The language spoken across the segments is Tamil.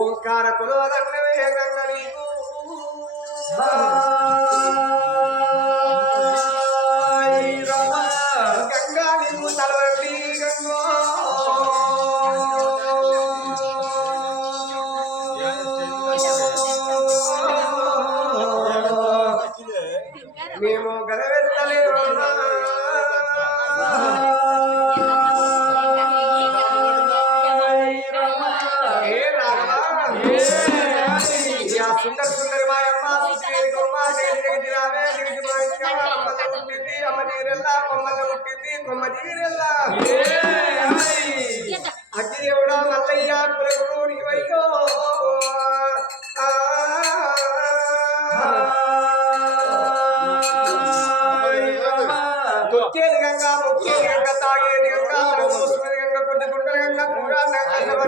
ಓಂಕಾರ ಕುಲವಾದ ಕುಲವೇ ಕಂಗಲಿ ಹಾ சுந்தர சுந்தரமாய் அம்மா சுத்தியே கோமா ஜெயதிராவே ஜெயதிராய் கமல கமல உட்டிதி அமனீர் எல்லாம் கமல உட்டிதி கமதீர் எல்லாம் அக்கியோடா மல்லையா பிரபுரி வையோ கேது கங்கா முக்கிய கங்கா தாயே கங்கா பிரபு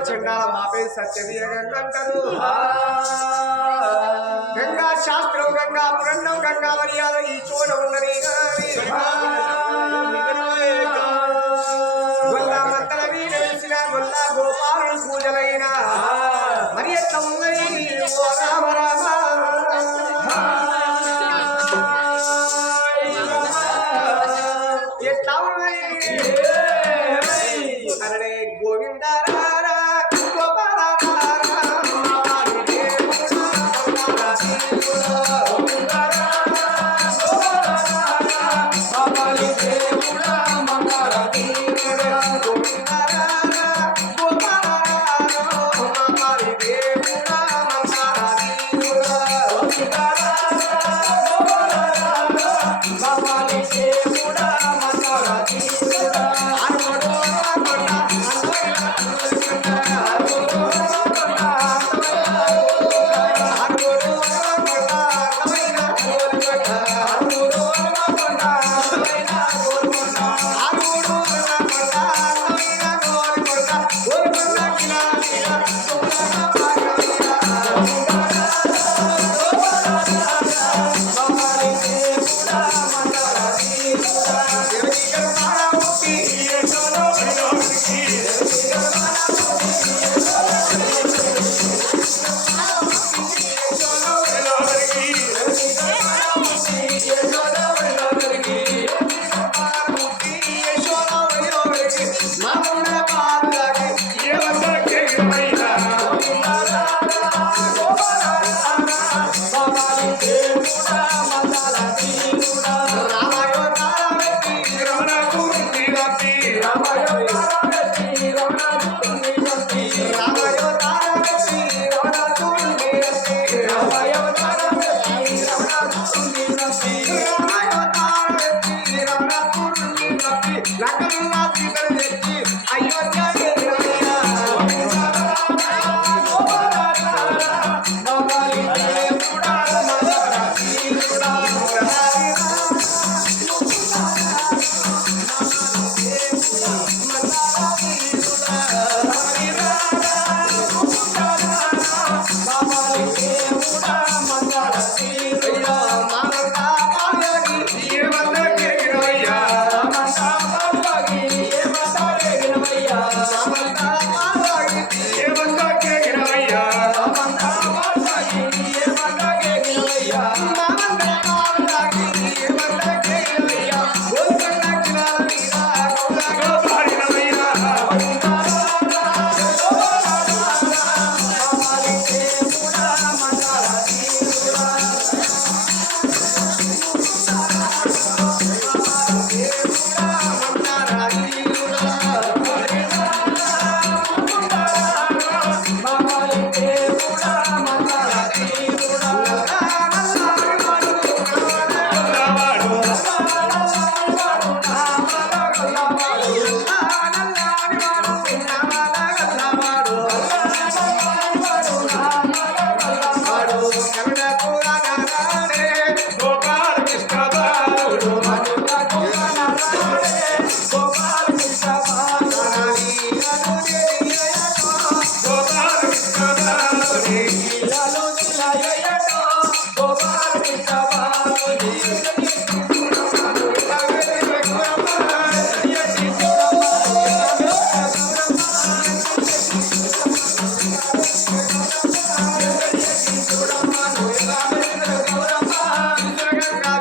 చెండాల మాపే సత్యవీయ గంగంకరు గంగా శాస్త్రం గంగా పురణం గంగా మర్యాద ఈ చోట ఉన్నది world. my phone. Yes. Uh -huh. la la la 나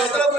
Я с тобой